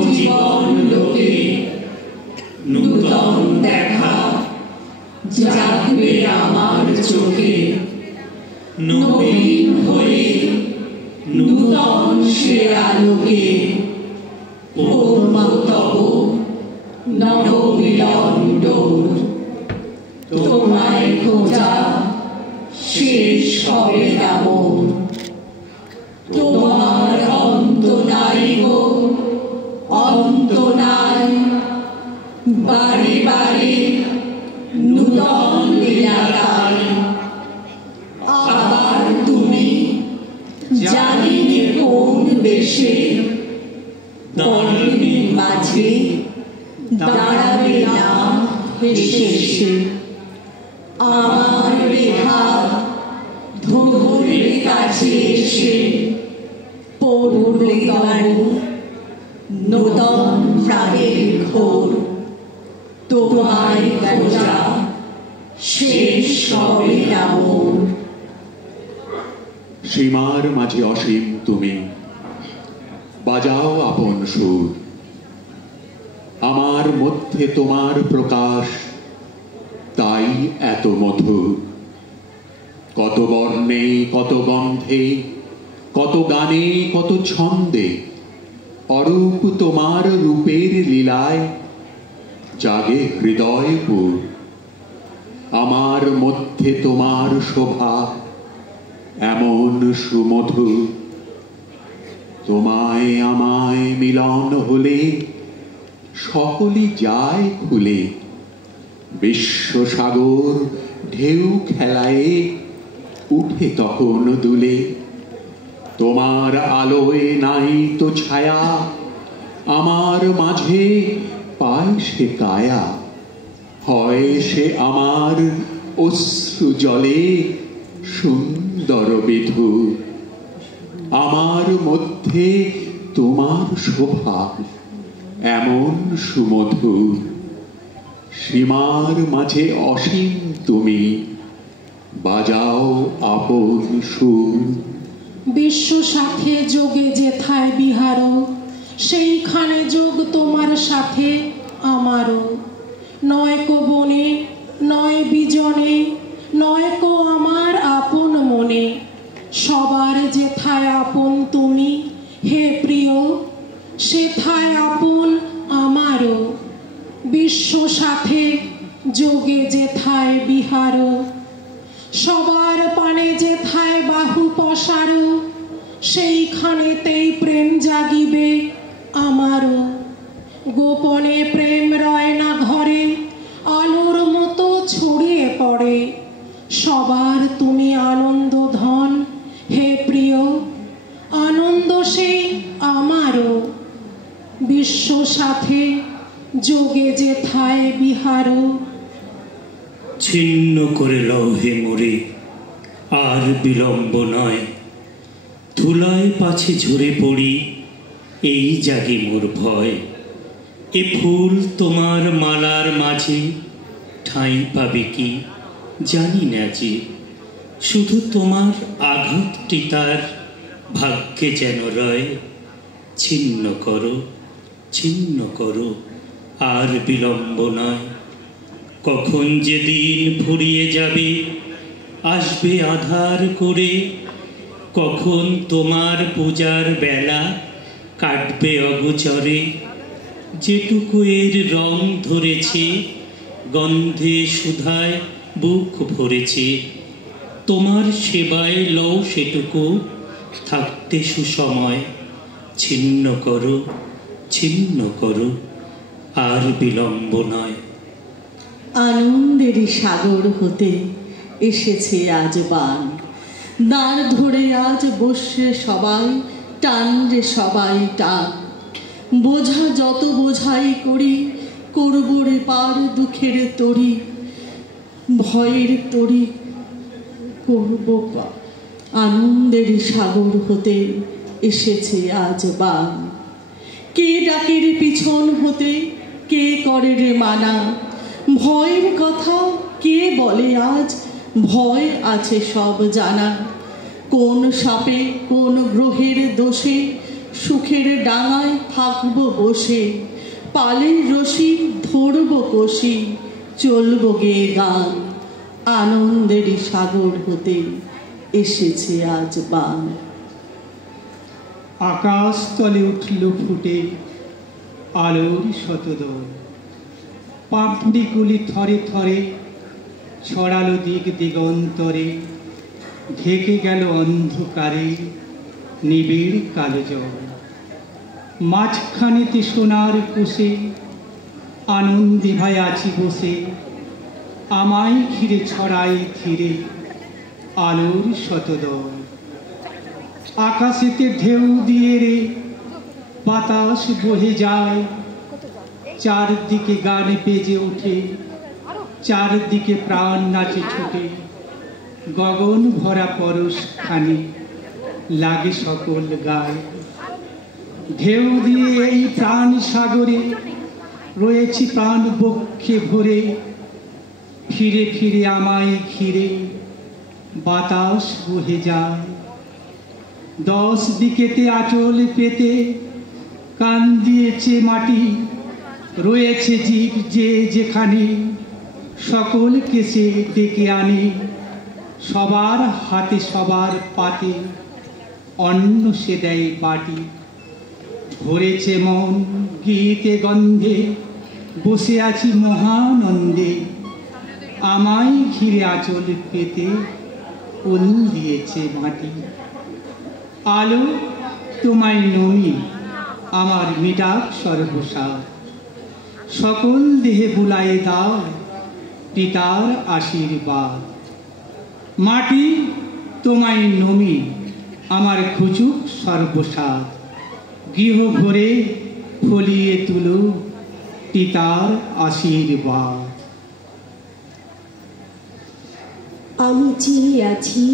নবজীবন লোকে নূতন দেখা জাগবে আমার চোখে, নবীন হয়ে নূতন সে আলোকে পূর্ণ তব নবমিলন ডোর। তোমায় খোঁজা শেষ হবে না মোর, তোমার অন্ত নাই গো অন্ত নাই। বারে বারে নূতন লীলাগান, আবার তুমি জানিনি কোন বেশে ধরণীর মাঝে দাঁড়াবে না হেসে হেসে। আমার হাত ধরবে কাছে এসে পড়বে তবু নূতন প্রাণের ঘোর। তোমায় খোঁজা শেষ হবে না মোর। সীমার মাঝে অসীম তুমি, বাজাও আপন সুর। আমার মধ্যে তোমার প্রকাশ, তাই এত মধুর। কত বর্ণে কত গন্ধে, কত গানে কত ছন্দে, অরূপ তোমার রূপের লীলায় জাগে হৃদয়পুর। আমার মধ্যে তোমার শোভা এমন সুমধুর, তোমায় আমায় মিলন হলে সকলই যায় খুলে। বিশ্বসাগর ঢেউ খেলায় উঠে তখন দুলে। তোমার আলোয় নাই তো ছায়া, আমার মাঝে পায় সে কায়া। হয় সে আমার অশ্রু জলে সুন্দর বিধু। আমার মধ্যে তোমার শোভা এমন সুমধুর। সীমার মাঝে অসীম তুমি, বাজাও আপন সুর। বিশ্ব সাথে যোগে যেথায় বিহার, সেইখানে যোগ তোমার সাথে আমারও। নয়কো বনে নয় বিজনে, নয়কো আমার আপন মনে। সবার যেথায় আপন তুমি হে প্রিয়, সেথায় আপন আমারও। বিশ্ব সাথে যোগে যেথায় বিহার, সবার পানে যেথায় বাহু পসারো, সেইখানেতেই প্রেম জাগিবে আমারও। গোপনে প্রেম রয় না ঘরে, আলোর মতো ছড়িয়ে পড়ে। সবার তুমি আনন্দ ধন হে প্রিয়, আনন্দ সেই আমারও। বিশ্ব সাথে যোগে যেথায় বিহার। ছিন্ন করে লও হে মোরে, আর বিলম্ব নয়। ধুলায় পাছে ঝরে পড়ি, এই জাগে মোর ভয়। এ ফুল তোমার মালার মাঝে ঠাঁই পাবে কি জানি না যে। শুধু তোমার আঘাতটি তার ভাগ্যে যেন রয়। ছিন্ন করো ছিন্ন করো, আর বিলম্ব নয়। কখন যে দিন ফুরিয়ে যাবে, আসবে আধার করে। কখন তোমার পূজার বেলা কাটবে অগোচরে। যেটুকু এর রং ধরেছে, গন্ধে সুধায় বুক ভরেছে। তোমার সেবায় লও সেটুকু থাকতে সুসময়। ছিন্ন করো ছিন্ন করো, আর বিলম্ব নয়। আনন্দেরই সাগর হতে এসেছে আজ বান। দাঁড় ধরে আজ বসে সবাই, টান রে সবাই টান। বোঝা যত বোঝাই করি, করবো রে পার দুঃখের তরি। ভয়ের তরি করবো পার। আনন্দেরই সাগর হতে এসেছে আজ বান। কে ডাকে রে পিছন হতে, কে করে রে মানা। ভয়ের কথা কে বলে আজ, ভয় আছে সব জানা। কোন সাপে কোন গ্রহের দোষে সুখের ডাঙায় থাকবো বসে, পালের রশি ধরবো কষি, চলবো গেয়ে গান, আনন্দের সাগর হতে এসেছে আজ বান। আকাশ তলে উঠল ফুটে আলোর শতদল, পাপড়িগুলি থরে থরে ছড়ালো দিক দিগন্তরে, ঢেকে গেল অন্ধকারে নিবিড় কালো জল। মাঝখানেতে সোনার কোষে আনন্দে ভাই আছি বসে, আমায় ঘিরে ছড়াই ধীরে আলোর শতদল। আকাশেতে ঢেউ দিয়ে রে বাতাস বহে যায়, চারদিকে গান বেজে ওঠে, চারদিকে প্রাণ নাচে ছুটে, গগন ভরা পরশ খানি লাগে সকল গায়ে। ঢেউ দিয়ে এই প্রাণ সাগরে রয়েছি প্রাণ বক্ষে ভরে, ফিরে ফিরে আমায় ঘিরে বাতাস বহে যায়। 10 দিকেতে আঁচল পেতে কান দিয়েছে মাটি, রয়েছে জীব যে যেখানে, সকলকে সে ডেকে আনে, সবার হাতে সবার পাতে অন্ন সে দেয় বাটি। ভরেছে মন গীতে গন্ধে, বসে আছি মহানন্দে, আমায় ঘিরে আঁচল পেতে ফুল দিয়েছে মাটি। আলো তোমায় নমি আমার মিটাক সর্বসার, সকল দেহে বুলায়ে দাও পিতার আশীর্বাদ। মাটি তোমায় নমি আমার খুচুক সর্বসাদ, গৃহ ভরে ফলিয়ে তুলো পিতার আশীর্বাদ। আমি চেয়ে আছি